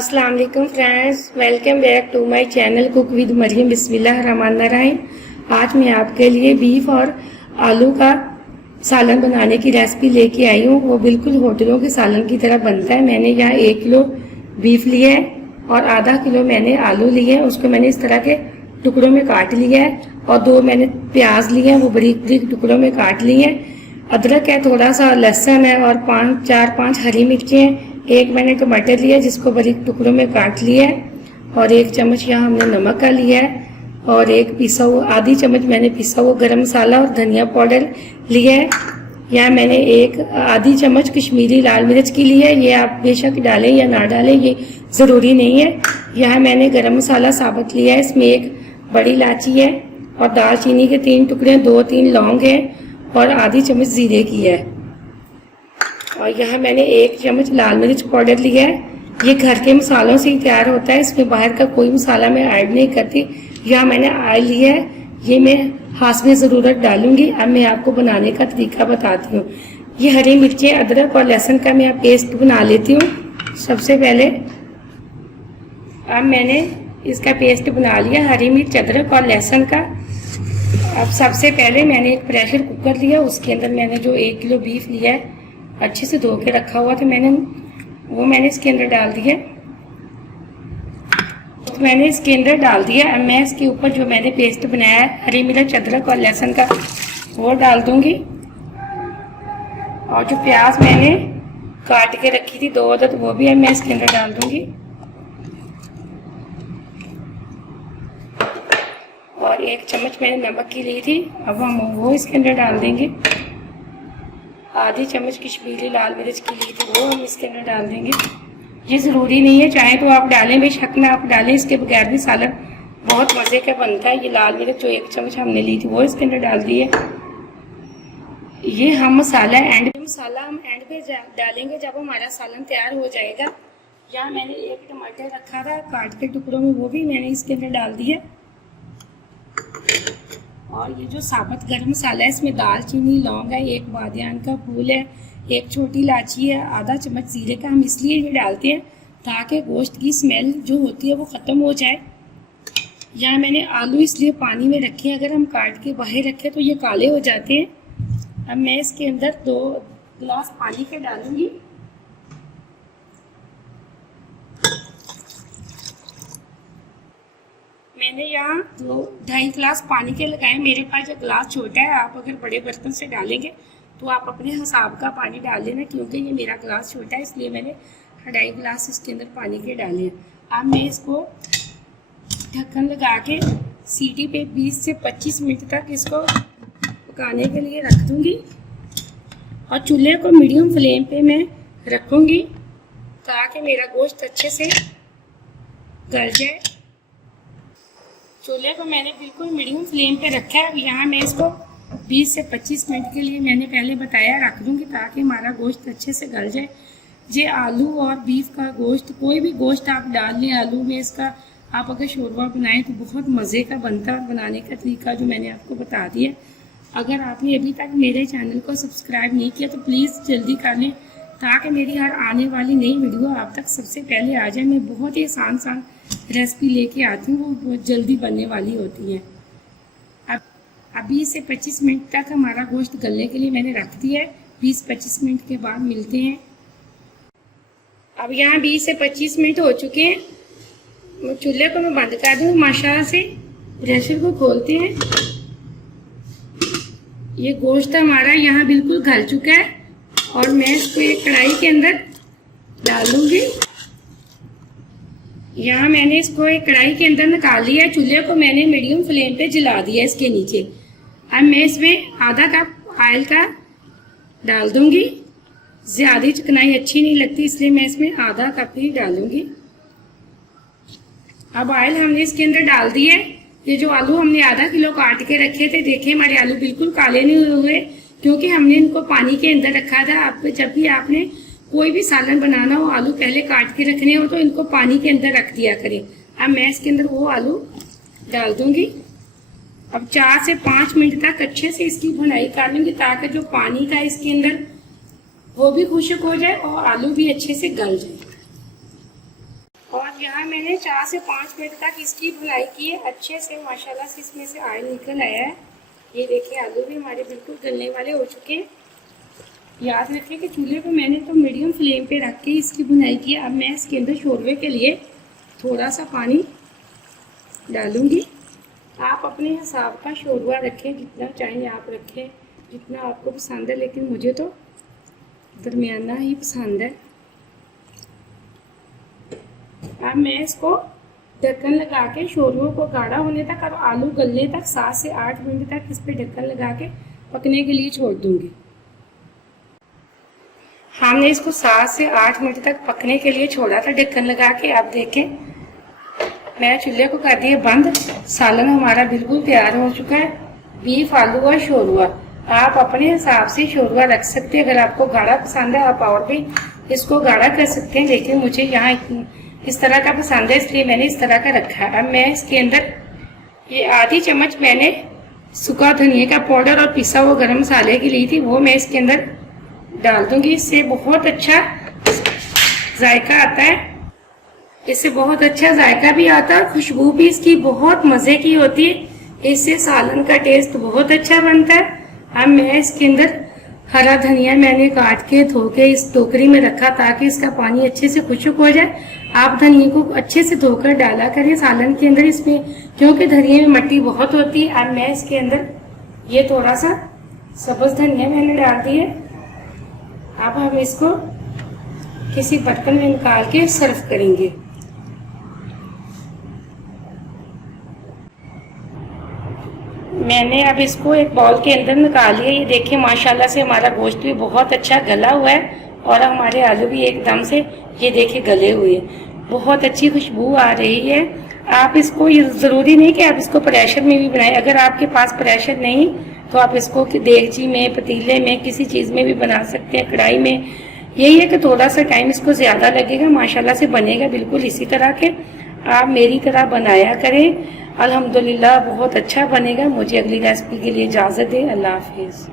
अस्सलाम वालेकुम friends, welcome back to my channel cook with Mariam. बिस्मिल्लाहिर्रहमानिर्रहीम। आज मैं आपके लिए बीफ और आलू का सालन बनाने की रेसिपी लेके आई हूँ। वो बिल्कुल होटलों के सालन की तरह बनता है। मैंने यहाँ 1 किलो बीफ लिया है और आधा किलो मैंने आलू लिए हैं। उसको मैंने इस तरह के टुकड़ों में काट लिया है और 2 मैंने प्याज लिए हैं, वो बारीक बारीक टुकड़ों में काट लिए हैं। अदरक है, थोड़ा सा लहसुन है और 4-5 हरी मिर्चें हैं। 1 मैंने टमाटर लिया जिसको बारीक टुकड़ों में काट लिया है और 1 चम्मच यहाँ हमने नमक का लिया है और 1 पिसा हुआ, आधी चम्मच मैंने पिसा हुआ गरम मसाला और धनिया पाउडर लिया है। यहाँ मैंने आधी चम्मच कश्मीरी लाल मिर्च की ली है। ये आप बेशक डालें या ना डालें, ये ज़रूरी नहीं है। यहाँ मैंने गरम मसाला साबुत लिया है, इसमें 1 बड़ी इलायची है और दालचीनी के 3 टुकड़े, 2-3 लौंग हैं और आधी चम्मच ज़ीरे की है। और यहाँ मैंने 1 चम्मच लाल मिर्च पाउडर लिया है। ये घर के मसालों से ही तैयार होता है, इसमें बाहर का कोई मसाला मैं ऐड नहीं करती। यहाँ मैंने ऑयल लिया है, ये मैं हासबे ज़रूरत डालूंगी। अब मैं आपको बनाने का तरीका बताती हूँ। ये हरी मिर्चें, अदरक और लहसुन का मैं पेस्ट बना लेती हूँ। सबसे पहले अब मैंने इसका पेस्ट बना लिया, हरी मिर्च, अदरक और लहसुन का। अब सबसे पहले मैंने एक प्रेशर कुकर लिया, उसके अंदर मैंने जो 1 किलो बीफ लिया है अच्छे से धो के रखा हुआ था, मैंने इसके अंदर डाल दिया। तो मैंने इसके अंदर डाल दिया। अब मैं इसके ऊपर जो मैंने पेस्ट बनाया है हरी मिर्च, अदरक और लहसुन का, वो डाल दूंगी। और जो प्याज मैंने काट के रखी थी 2 अदद, वो भी अब मैं इसके अंदर डाल दूंगी। और 1 चम्मच मैंने नमक की ली थी, अब हम वो इसके अंदर डाल देंगे। आधी चम्मच कश्मीरी लाल मिर्च की ली थी, वो हम इसके अंदर डाल देंगे। ये ज़रूरी नहीं है, चाहे तो आप डालें, बेशक ना आप डालें, इसके बगैर भी सालन बहुत मज़े का बनता है। ये लाल मिर्च जो 1 चम्मच हमने ली थी वो इसके अंदर डाल दी है। ये हम मसाला हम एंड पे डालेंगे जब हमारा सालन तैयार हो जाएगा। यहाँ मैंने 1 टमाटर रखा था काट के टुकड़ों में, वो भी मैंने इसके अंदर डाल दिया। और ये जो साबुत गरम मसाला है, इसमें दालचीनी, लौंग है, 1 बादियान का फूल है, 1 छोटी इलायची है, आधा चम्मच जीरे का। हम इसलिए ये डालते हैं ताकि गोश्त की स्मेल जो होती है वो ख़त्म हो जाए। यहाँ मैंने आलू इसलिए पानी में रखे हैं, अगर हम काट के बाहर रखें तो ये काले हो जाते हैं। अब मैं इसके अंदर 2 गिलास पानी के डालूंगी। मैंने यहाँ 2-2.5 गिलास पानी के लगाए। मेरे पास जो गिलास छोटा है, आप अगर बड़े बर्तन से डालेंगे तो आप अपने हिसाब का पानी डाल लेना, क्योंकि ये मेरा गिलास छोटा है इसलिए मैंने 2.5 गिलास इसके अंदर पानी के डाले हैं। अब मैं इसको ढक्कन लगा के सीटी पे 20 से 25 मिनट तक इसको पकाने के लिए रख दूँगी और चूल्हे को मीडियम फ्लेम पे मैं रखूँगी ताकि मेरा गोश्त अच्छे से गल जाए। चूल्हे को मैंने बिल्कुल मीडियम फ्लेम पे रखा है। अब यहाँ मैं इसको 20 से 25 मिनट के लिए मैंने पहले बताया रख दूँगी ताकि हमारा गोश्त अच्छे से गल जाए। ये आलू और बीफ का गोश्त, कोई भी गोश्त आप डाल लें आलू में, इसका आप अगर शोरबा बनाएं तो बहुत मज़े का बनता है। बनाने का तरीका जो मैंने आपको बता दिया। अगर आपने अभी तक मेरे चैनल को सब्सक्राइब नहीं किया तो प्लीज़ जल्दी कर लें ताकि मेरी हर आने वाली नई वीडियो आप तक सबसे पहले आ जाए। मैं बहुत ही आसान रेसिपी लेके आती हूँ, वो बहुत जल्दी बनने वाली होती है। अब 20 से 25 मिनट तक हमारा गोश्त गलने के लिए मैंने रख दिया है। 20-25 मिनट के बाद मिलते हैं। अब यहाँ 20 से 25 मिनट हो चुके हैं। चूल्हे को मैं बंद कर दूँ, माशाल्लाह से प्रेशर को खोलते हैं। ये गोश्त हमारा यहाँ बिल्कुल गल चुका है और मैं इसको एक कढ़ाई के अंदर डाल दूँगी। यहाँ मैंने इसको एक कढ़ाई के अंदर निकाल लिया। चूल्हे को मैंने मीडियम फ्लेम पे जला दिया इसके नीचे। अब मैं इसमें आधा कप ऑयल का डाल दूंगी। ज़्यादा चिकनाई अच्छी नहीं लगती इसलिए मैं इसमें आधा कप ही डालूंगी। अब ऑयल हमने इसके अंदर डाल दिया है। ये जो आलू हमने आधा किलो काट के रखे थे, देखिए हमारे आलू बिल्कुल काले नहीं हुए, क्योंकि हमने इनको पानी के अंदर रखा था। आप जब भी आपने कोई भी सालन बनाना हो, आलू पहले काट के रखने हो तो इनको पानी के अंदर रख दिया करें। अब मैं इसके अंदर वो आलू डाल दूंगी। अब 4 से 5 मिनट तक अच्छे से इसकी भुनाई कर लूंगी, ताकि जो पानी था इसके अंदर वो भी खुश्क हो जाए और आलू भी अच्छे से गल जाए। और यहाँ मैंने 4 से 5 मिनट तक इसकी भुनाई की है अच्छे से। माशाल्लाह से इसमें से ऑयल निकल आया है। ये देखिए आलू भी हमारे बिल्कुल गलने वाले हो चुके हैं। याद रखिए कि चूल्हे पे मैंने तो मीडियम फ्लेम पे रख के इसकी भुनाई की है। अब मैं इसके अंदर शोरबे के लिए थोड़ा सा पानी डालूंगी। आप अपने हिसाब का शोरबा रखें, जितना चाहें आप रखें, जितना आपको पसंद है, लेकिन मुझे तो दरमियाना ही पसंद है। अब मैं इसको ढक्कन लगा के शोरबे को गाढ़ा होने तक और आलू गलने तक 7 से 8 मिनट तक इस पे ढक्कन लगा के पकने के लिए छोड़ दूंगी। हमने इसको 7 से 8 मिनट तक पकने के लिए छोड़ा था ढक्कन लगा के। आप देखें मैं चूल्हे को कर दिया बंद। सालन हमारा बिल्कुल तैयार हो चुका है। बीफ आलू और शोरबा, आप अपने हिसाब से शोरबा रख सकते हैं। अगर आपको गाढ़ा पसंद है आप और भी इसको गाढ़ा कर सकते हैं, लेकिन मुझे यहाँ इस तरह का पसंद है, इसलिए मैंने इस तरह का रखा है। अब मैं इसके अंदर ये आधी चम्मच मैंने सूखा धनिया का पाउडर और पिसा हुआ गरम मसाले की ली थी, वो मैं इसके अंदर डाल दूंगी। इससे बहुत अच्छा जायका आता है, इससे बहुत अच्छा जायका भी आता है, खुशबू भी इसकी बहुत मजे की होती है। इससे सालन का टेस्ट बहुत अच्छा बनता है। अब मैं इसके अंदर हरा धनिया मैंने काट के धो के इस टोकरी में रखा, ताकि इसका पानी अच्छे से खुश्क हो जाए। आप धनिया को अच्छे से धोकर डाला करें सालन के अंदर, इसमें क्योंकि धनिया में मिट्टी बहुत होती है। अब मैं इसके अंदर ये थोड़ा सा सब्ज धनिया मैंने डाल दी है। अब हम इसको किसी बर्तन में निकाल के सर्व करेंगे। मैंने अब इसको एक बाउल के अंदर निकाल लिया। ये देखिए माशाल्लाह से हमारा गोश्त भी बहुत अच्छा गला हुआ है और हमारे आलू भी एकदम से ये देखिए गले हुए हैं। बहुत अच्छी खुशबू आ रही है। आप इसको, ये ज़रूरी नहीं कि आप इसको प्रेशर में भी बनाएं। अगर आपके पास प्रेशर नहीं तो आप इसको देगची में, पतीले में, किसी चीज़ में भी बना सकते हैं, कढ़ाई में। यही है कि थोड़ा सा टाइम इसको ज़्यादा लगेगा, माशाल्लाह से बनेगा बिल्कुल इसी तरह के। आप मेरी तरह बनाया करें, अल्हम्दुलिल्लाह बहुत अच्छा बनेगा। मुझे अगली रेसिपी के लिए इजाज़त दें। अल्लाह हाफिज़।